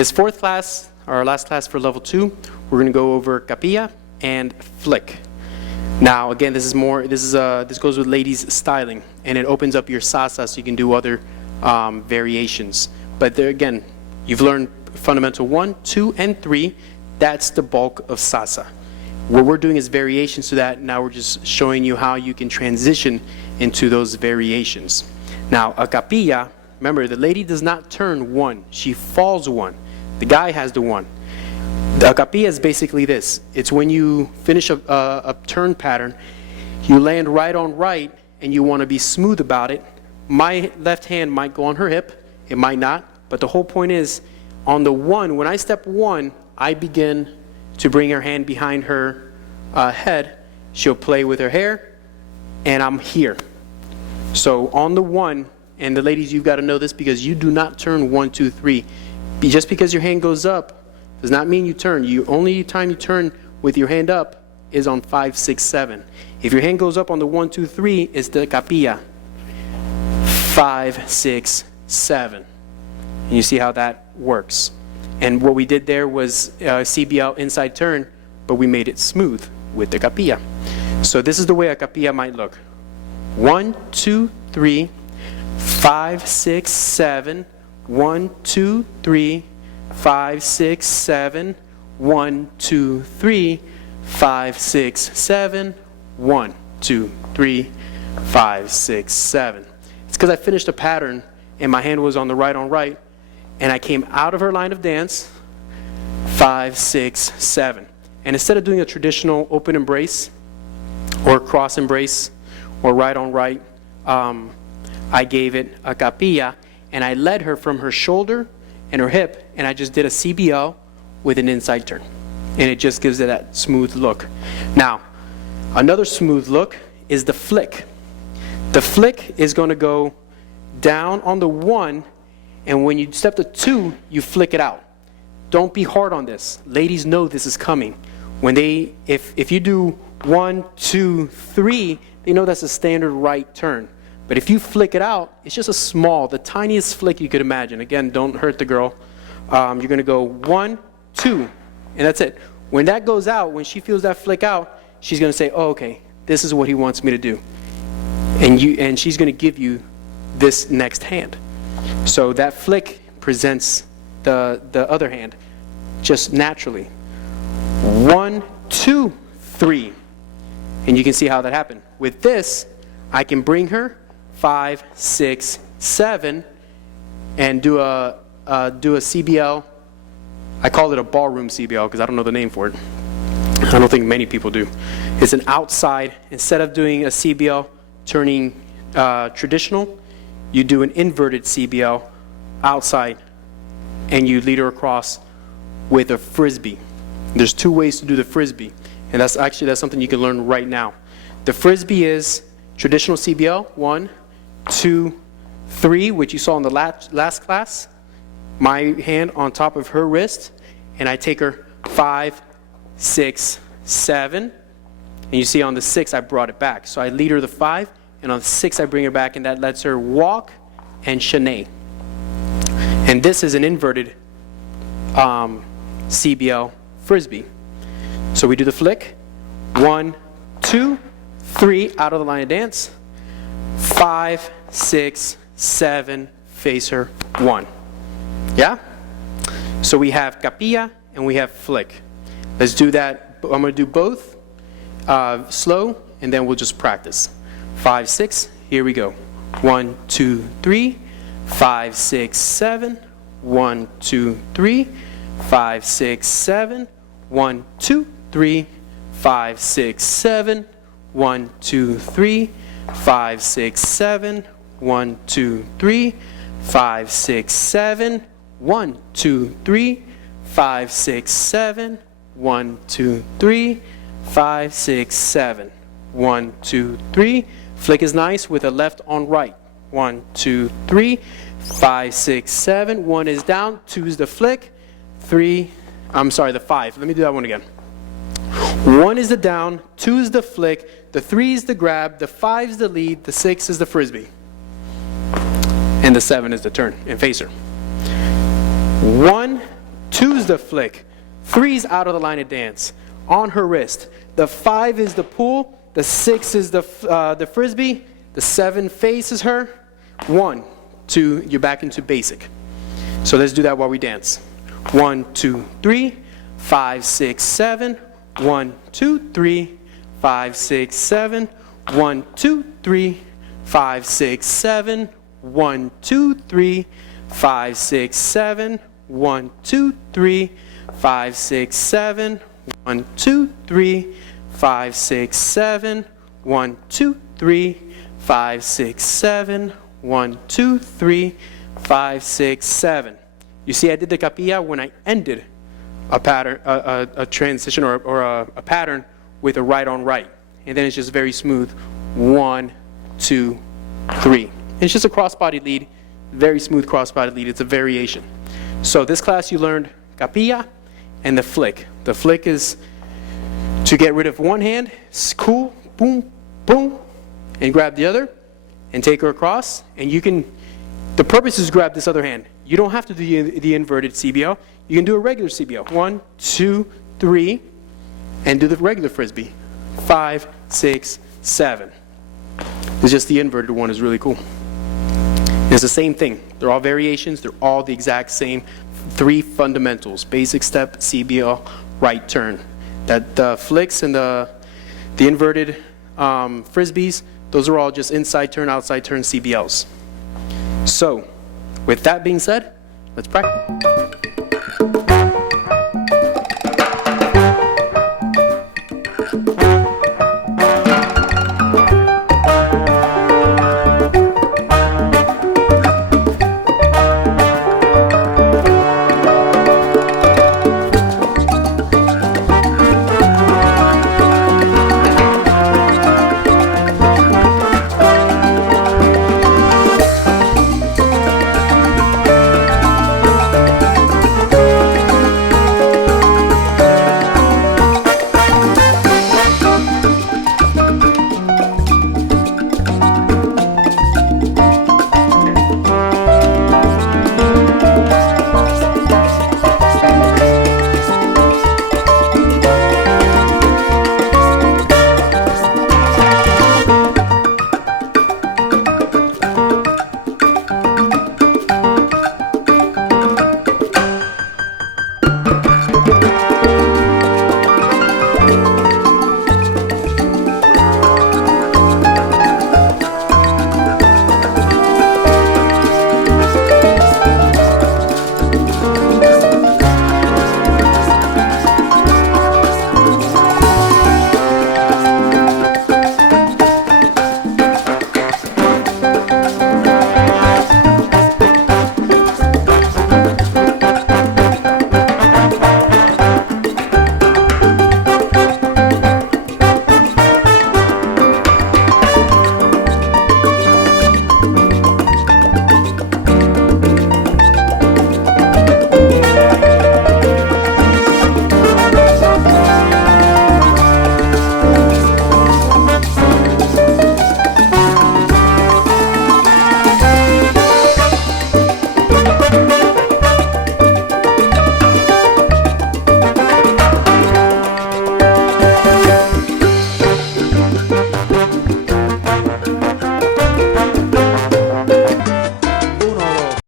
this fourth class, our last class for level 2, we're going to go over capilla and flick. Now, again, this goes with ladies styling, and it opens up your salsa so you can do other variations. But there again, you've learned fundamental 1, 2, and 3. That's the bulk of salsa. What we're doing is variations to that. Now we're just showing you how you can transition into those variations. Now, a capilla, remember, the lady does not turn 1. She falls 1. The guy has the 1. A capilla is basically this. It's when you finish a turn pattern, you land right on right, and you want to be smooth about it. My left hand might go on her hip. It might not. But the whole point is, on the 1, when I step 1, I begin to bring her hand behind her head. She'll play with her hair, and I'm here. So on the 1, and the ladies, you've got to know this because you do not turn 1, 2, 3. Just because your hand goes up does not mean you turn. Only time you turn with your hand up is on 5, 6, 7. If your hand goes up on the 1, 2, 3, it's the capilla. 5, 6, 7. And you see how that works. And what we did there was CBL inside turn, but we made it smooth with the capilla. So this is the way a capilla might look. 1, 2, 3, 5, 6, 7. 1, 2, 3, 5, 6, 7. 1, 2, 3, 5, 6, 7. 1, 2, 3, 5, 6, 7. It's because I finished a pattern and my hand was on right, and I came out of her line of dance. 5, 6, 7. And instead of doing a traditional open embrace or cross embrace or right on right, I gave it a capilla, and I led her from her shoulder and her hip, and I just did a CBL with an inside turn. And it just gives it that smooth look. Now, another smooth look is the flick. The flick is going to go down on the 1, and when you step to 2, you flick it out. Don't be hard on this. Ladies know this is coming. If you do 1, 2, 3, they know that's a standard right turn. But if you flick it out, it's just the tiniest flick you could imagine. Again, don't hurt the girl. You're going to go 1, 2, and that's it. When that goes out, when she feels that flick out, she's going to say, oh, okay, this is what he wants me to do. And she's going to give you this next hand. So that flick presents the other hand just naturally. 1, 2, 3. And you can see how that happened. With this, I can bring her 5, 6, 7, and do a CBL. I call it a ballroom CBL because I don't know the name for it. I don't think many people do. It's an outside. Instead of doing a CBL turning traditional, you do an inverted CBL outside, and you lead her across with a frisbee. There's 2 ways to do the frisbee, and that's something you can learn right now. The frisbee is traditional CBL, 1, 2, 3, which you saw in the last class. My hand on top of her wrist, and I take her 5, 6, 7. And you see on the 6, I brought it back. So I lead her the 5, and on the 6, I bring her back, and that lets her walk and chaîner. And this is an inverted CBL frisbee. So we do the flick. 1, 2, 3, out of the line of dance. 5, 6, 7, face her, 1. Yeah? So we have capilla and we have flick. Let's do that. I'm going to do both slow, and then we'll just practice. 5, 6, here we go. 1, 2, 3, 5, 6, 7. 1, 2, 3, 5, 6, 7. 1, 2, 3, 5, 6, 7. 1, 2, 3, 5, 6, 7. 1, 2, 3, 5, 6, 7. 1, 2, 3, 5, 6, 7. 1, 2, 3, 5, 6, 7. 1, 2, 3. Flick is nice with a left on right. 1, 2, 3, 5, 6, 7. 1 is down. 2 is the flick. 3, I'm sorry, the 5. Let me do that one again. 1 is the down. 2 is the flick. The 3 is the grab. The 5 is the lead. The 6 is the frisbee. And the 7 is the turn and facer. 1, the flick. 3's out of the line of dance. On her wrist. The 5 is the pull. The 6 is the frisbee. The 7 faces her. 1, 2, you're back into basic. So let's do that while we dance. 1, 2, 3, 5, 6, 7. 1, 2, 3, 5, 6, 7. 1, 2, 3, 5, 6, 7. 1, 2, 3, 5, 6, 7. 1, 2, 3, 5, 6, 7. 1, 2, 3, 5, 6, 7. 1, 2, 3, 5, 6, 7. 1, 2, 3, 5, 6, 7. You see, I did the capilla when I ended a pattern, a transition or a pattern with a right on right. And then it's just very smooth. 1, 2, 3. It's just a crossbody lead, very smooth crossbody lead. It's a variation. So this class you learned capilla and the flick. The flick is to get rid of one hand, cool, boom, boom, and grab the other and take her across. And you can, the purpose is grab this other hand. You don't have to do the inverted CBO. You can do a regular CBO. 1, 2, 3, and do the regular frisbee. 5, 6, 7. It's just the inverted one is really cool. It's the same thing. They're all variations. They're all the exact same 3 fundamentals. Basic step, CBO, right turn. That the flicks and the inverted frisbees, those are all just inside turn, outside turn CBLs. So, with that being said, let's practice.